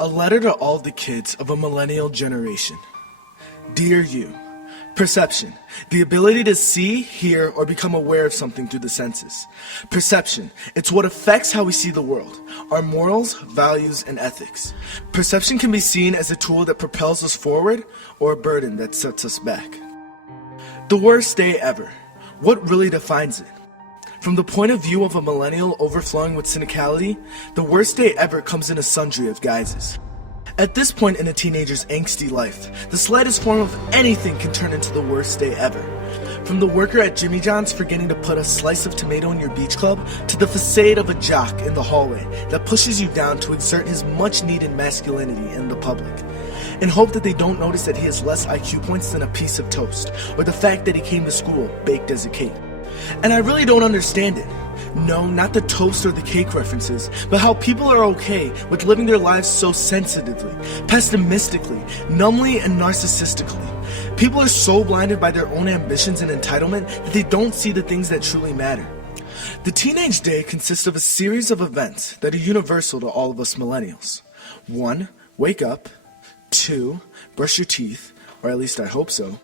A letter to all the kids of a millennial generation. Dear you, perception, the ability to see, hear, or become aware of something through the senses. Perception, it's what affects how we see the world, our morals, values, and ethics. Perception can be seen as a tool that propels us forward or a burden that sets us back. The worst day ever. What really defines it? From the point of view of a millennial overflowing with cynicality, the worst day ever comes in a sundry of guises. At this point in a teenager's angsty life, the slightest form of anything can turn into the worst day ever. From the worker at Jimmy John's forgetting to put a slice of tomato in your beach club, to the facade of a jock in the hallway that pushes you down to exert his much-needed masculinity in the public, in hope that they don't notice that he has less IQ points than a piece of toast, or the fact that he came to school baked as a cake. And I really don't understand it. No, not the toast or the cake references, but how people are okay with living their lives so sensitively, pessimistically, numbly, and narcissistically. People are so blinded by their own ambitions and entitlement that they don't see the things that truly matter. The teenage day consists of a series of events that are universal to all of us millennials. 1. Wake up. 2. Brush your teeth, or at least I hope so.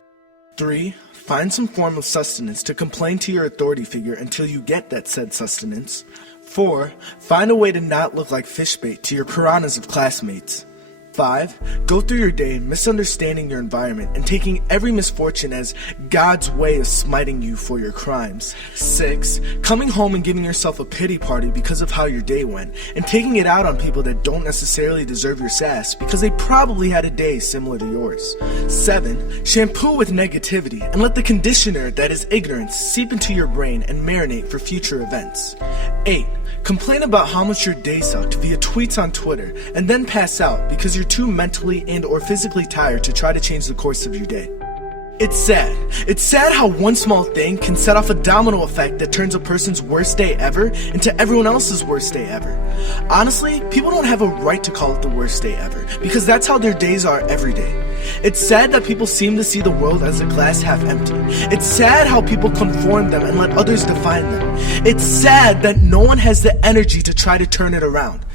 3. Find some form of sustenance to complain to your authority figure until you get that said sustenance. 4. Find a way to not look like fish bait to your piranhas of classmates. 5. Go through your day misunderstanding your environment and taking every misfortune as God's way of smiting you for your crimes. 6. Coming home and giving yourself a pity party because of how your day went, and taking it out on people that don't necessarily deserve your sass because they probably had a day similar to yours. 7. Shampoo with negativity and let the conditioner that is ignorance seep into your brain and marinate for future events. 8. Complain about how much your day sucked via tweets on Twitter and then pass out because you're too mentally and or physically tired to try to change the course of your day. It's sad. It's sad how one small thing can set off a domino effect that turns a person's worst day ever into everyone else's worst day ever. Honestly, people don't have a right to call it the worst day ever because that's how their days are every day. It's sad that people seem to see the world as a glass half empty. It's sad how people conform them and let others define them. It's sad that no one has the energy to try to turn it around.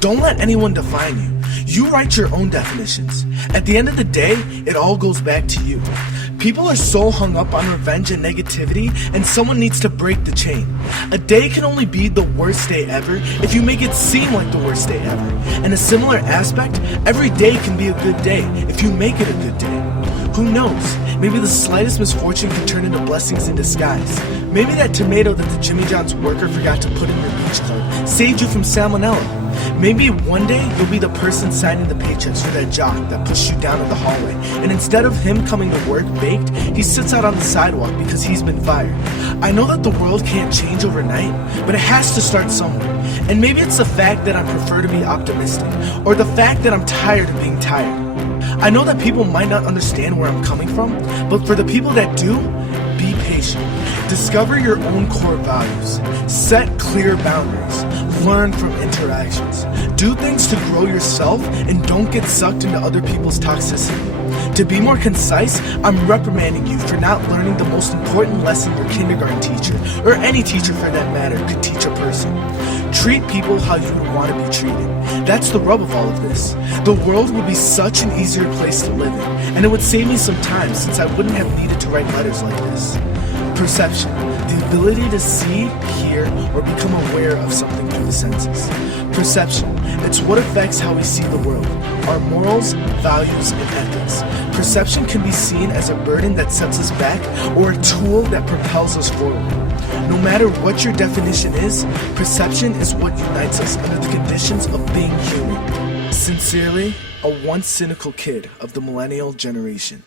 Don't let anyone define you. You write your own definitions. At the end of the day, it all goes back to you. People are so hung up on revenge and negativity, and someone needs to break the chain. A day can only be the worst day ever if you make it seem like the worst day ever. In a similar aspect, every day can be a good day if you make it a good day. Who knows? Maybe the slightest misfortune can turn into blessings in disguise. Maybe that tomato that the Jimmy John's worker forgot to put in your beach club saved you from salmonella. Maybe one day you'll be the person signing the paychecks for that jock that pushed you down in the hallway, and instead of him coming to work baked, he sits out on the sidewalk because he's been fired. I know that the world can't change overnight, but it has to start somewhere. And maybe it's the fact that I prefer to be optimistic, or the fact that I'm tired of being tired. I know that people might not understand where I'm coming from, but for the people that do, be patient. Discover your own core values. Set clear boundaries. Learn from interactions. Do things to grow yourself and don't get sucked into other people's toxicity. To be more concise, I'm reprimanding you for not learning the most important lesson your kindergarten teacher, or any teacher for that matter, could teach a person. Treat people how you would want to be treated. That's the rub of all of this. The world would be such an easier place to live in, and it would save me some time since I wouldn't have needed to write letters like this. Perception, the ability to see, hear, or become aware of something through the senses. Perception, it's what affects how we see the world, our morals, values, and ethics. Perception can be seen as a burden that sets us back or a tool that propels us forward. No matter what your definition is, perception is what unites us under the conditions of being human. Sincerely, a once cynical kid of the millennial generation.